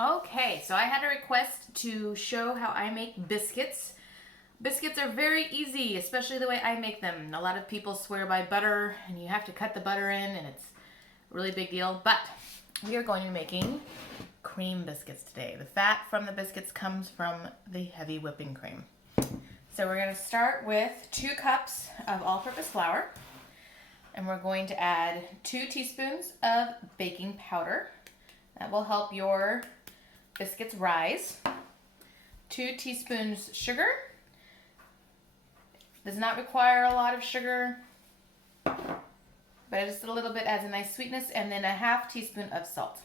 Okay, so I had a request to show how I make biscuits. Biscuits are very easy, especially the way I make them. A lot of people swear by butter, and you have to cut the butter in, and it's a really big deal. But we are going to be making cream biscuits today. The fat from the biscuits comes from the heavy whipping cream. So we're going to start with 2 cups of all-purpose flour, and we're going to add 2 teaspoons of baking powder. That will help your biscuits rise. 2 teaspoons sugar. Does not require a lot of sugar, but just a little bit adds a nice sweetness, and then a half teaspoon of salt.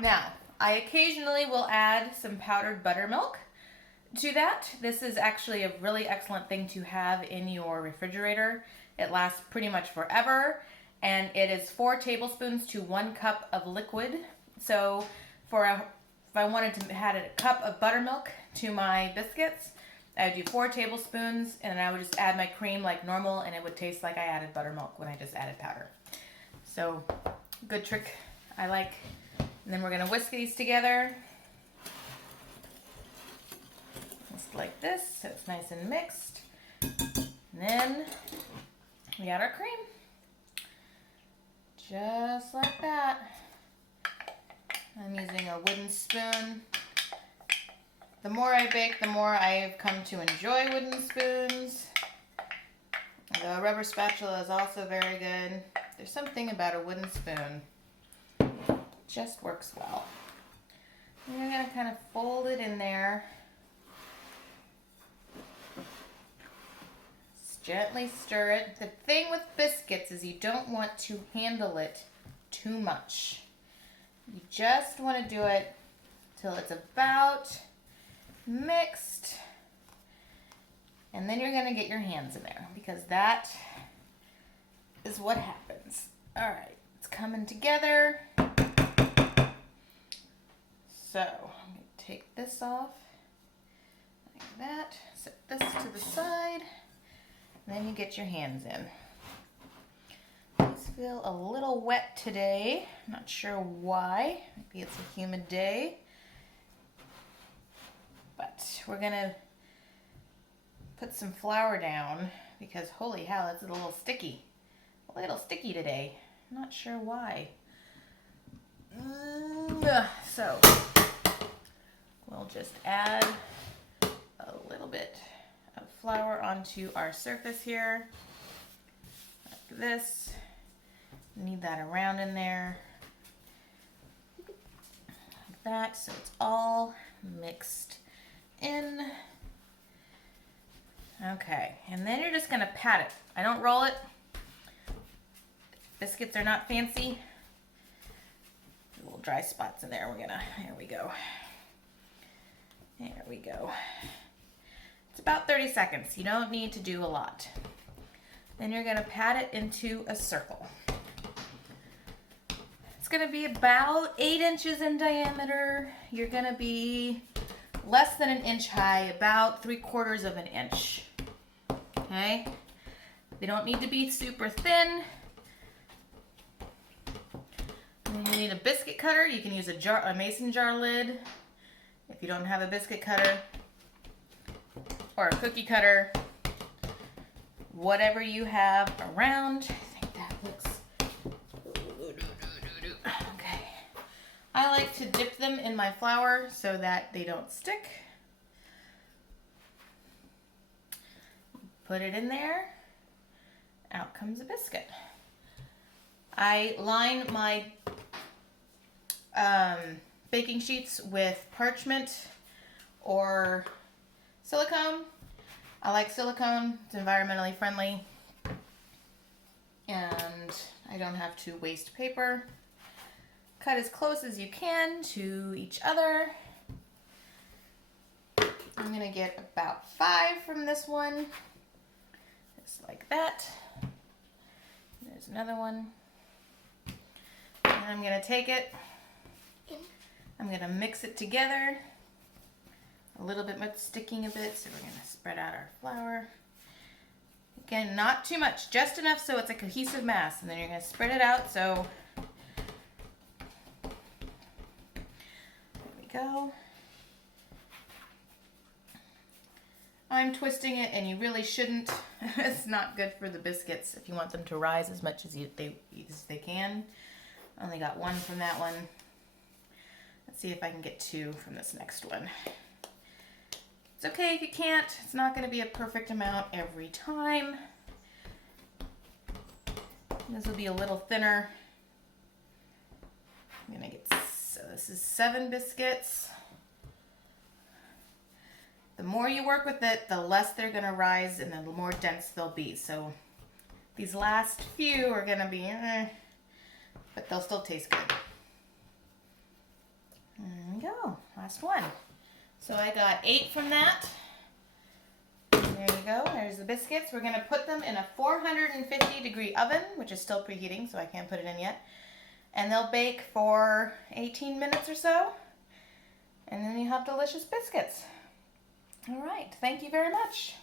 Now, I occasionally will add some powdered buttermilk to that. This is actually a really excellent thing to have in your refrigerator. It lasts pretty much forever, and it is 4 tablespoons to 1 cup of liquid. So if I wanted to add a cup of buttermilk to my biscuits, I would do 4 tablespoons, and I would just add my cream like normal, and it would taste like I added buttermilk when I just added powder. So, good trick I like. And then we're gonna whisk these together. Just like this, so it's nice and mixed. And then we add our cream. Just like that. I'm using a wooden spoon. The more I bake, the more I've come to enjoy wooden spoons. The rubber spatula is also very good. There's something about a wooden spoon. It just works well. And you're going to kind of fold it in there. Just gently stir it. The thing with biscuits is you don't want to handle it too much. You just want to do it till it's about mixed, and then you're going to get your hands in there, because that is what happens. All right, it's coming together. So I'm going to take this off like that, set this to the side, and then you get your hands in. These feel a little wet today. I'm not sure why. Maybe it's a humid day. But we're gonna put some flour down, because holy hell, it's a little sticky. A little sticky today. I'm not sure why. So we'll just add a little bit of flour onto our surface here, like this. Need that around in there, like that, so it's all mixed in. Okay, and then you're just gonna pat it. I don't roll it. Biscuits are not fancy. Little dry spots in there. There we go. There we go. It's about 30 seconds. You don't need to do a lot. Then you're gonna pat it into a circle. It's gonna be about 8 inches in diameter. You're gonna be less than 1 inch high, about 3/4 of an inch. Okay? They don't need to be super thin. And you need a biscuit cutter. You can use a mason jar lid if you don't have a biscuit cutter, or a cookie cutter, whatever you have around. I think that looks okay. I like to dip them in my flour so that they don't stick. Put it in there. Out comes a biscuit. I line my baking sheets with parchment or silicone. I like silicone. It's environmentally friendly, and I don't have to waste paper. Cut as close as you can to each other. I'm gonna get about 5 from this one, just like that. There's another one. And I'm gonna take it, I'm gonna mix it together. A little bit much, sticking a bit, so we're gonna spread out our flour. Again, not too much, just enough so it's a cohesive mass, and then you're gonna spread it out so go. I'm twisting it, and you really shouldn't. It's not good for the biscuits if you want them to rise as much as they can. I only got one from that one. Let's see if I can get two from this next one. It's okay if you can't. It's not going to be a perfect amount every time. This will be a little thinner. I'm going to get, so this is 7 biscuits. The more you work with it, the less they're going to rise and the more dense they'll be. So these last few are going to be, but they'll still taste good. There we go, last one. So I got 8 from that. There you go, there's the biscuits. We're going to put them in a 450-degree oven, which is still preheating, so I can't put it in yet. And they'll bake for 18 minutes or so. And then you have delicious biscuits. All right, thank you very much.